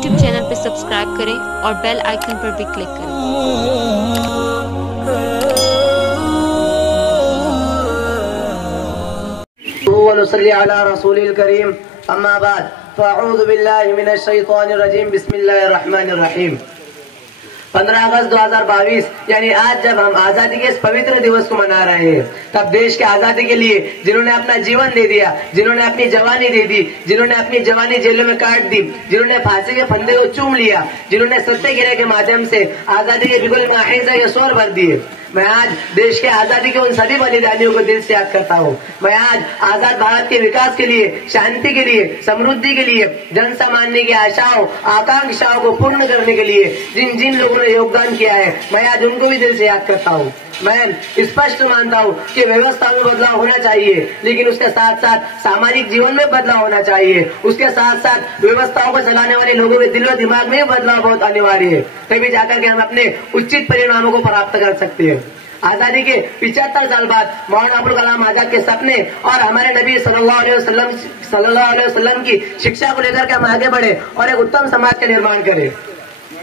YouTube channel पर subscribe करें और बेल आइकन पर भी क्लिक करें। वसल्ली अला रसूलिल करीम अम्मा बाद फ़अऊज़ु बिल्लाहि मिनश शैतानिर रजीम बिस्मिल्लाहिर रहमानिर रहीम। 15 अगस्त 2022 यानी आज जब हम आजादी के इस पवित्र दिवस को मना रहे हैं, तब देश के आजादी के लिए जिन्होंने अपना जीवन दे दिया, जिन्होंने अपनी जवानी दे दी, जिन्होंने अपनी जवानी जेलों में काट दी, जिन्होंने फांसी के फंदे को चूम लिया, जिन्होंने सत्याग्रह के माध्यम से आजादी के बिगुल में अहिंसा के स्वर भर दिए, मैं आज देश के आजादी के उन सभी बलिदानियों को दिल से याद करता हूँ। मैं आज आजाद भारत के विकास के लिए, शांति के लिए, समृद्धि के लिए, जन सामान्य की आशाओं आकांक्षाओं को पूर्ण करने के लिए जिन जिन लोगों ने योगदान किया है, मैं आज उनको भी दिल से याद करता हूँ। मैं स्पष्ट मानता हूँ कि व्यवस्था में बदलाव होना चाहिए, लेकिन उसके साथ साथ सामाजिक जीवन में बदलाव होना चाहिए। उसके साथ साथ व्यवस्थाओं को चलाने वाले लोगों के दिल और दिमाग में बदलाव बहुत अनिवार्य है, तभी जाकर के हम अपने उचित परिणामों को प्राप्त कर सकते हैं। आजादी के 75 साल बाद मौलाना अबुल कलाम आजाद के सपने और हमारे नबी सल्लल्लाहु अलैहि वसल्लम की शिक्षा को लेकर के हम आगे बढ़े और एक उत्तम समाज का निर्माण करें।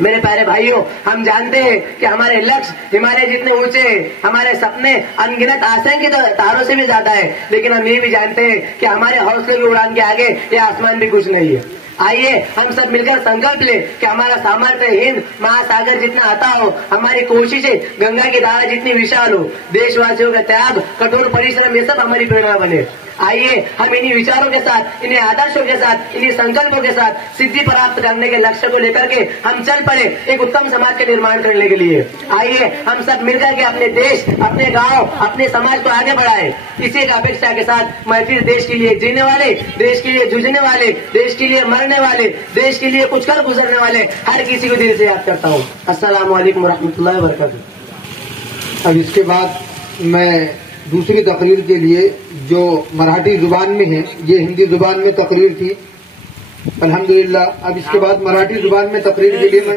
मेरे प्यारे भाइयों, हम जानते हैं कि हमारे लक्ष्य हिमालय जितने ऊंचे हैं, हमारे सपने अनगिनत आसमान के तारों से भी ज्यादा है, लेकिन हम ये भी जानते हैं कि हमारे हौसले की उड़ान के आगे ये आसमान भी कुछ नहीं है। आइए हम सब मिलकर संकल्प लें कि हमारा सामर्थ्य हिंद महासागर जितना आता हो, हमारी कोशिशें गंगा की धारा जितनी विशाल हो, देशवासियों का त्याग, कठोर परिश्रम, ये सब हमारी प्रेरणा बने। आइए हम इन्हीं विचारों के साथ, इन्हीं आदर्शों के साथ, इन्हीं संकल्पों के साथ सिद्धि प्राप्त करने के लक्ष्य को लेकर के हम चल पड़े एक उत्तम समाज का निर्माण करने के लिए। आइए हम सब मिलकर के अपने देश, अपने गांव, अपने समाज को आगे बढ़ाएं। इसी अपेक्षा के साथ मैं फिर देश के लिए जीने वाले, देश के लिए जूझने वाले, देश के लिए मरने वाले, देश के लिए कुछ कर गुजरने वाले हर किसी को दिल से याद करता हूँ। अस्सलामु अलैकुम रहमतुल्लाहि व बरकातुहू। अब इसके बाद मैं दूसरी तकरीर के लिए, जो मराठी जुबान में है, ये हिंदी जुबान में तकरीर थी अल्हम्दुलिल्लाह, अब इसके बाद मराठी जुबान में तकरीर के लिए मैं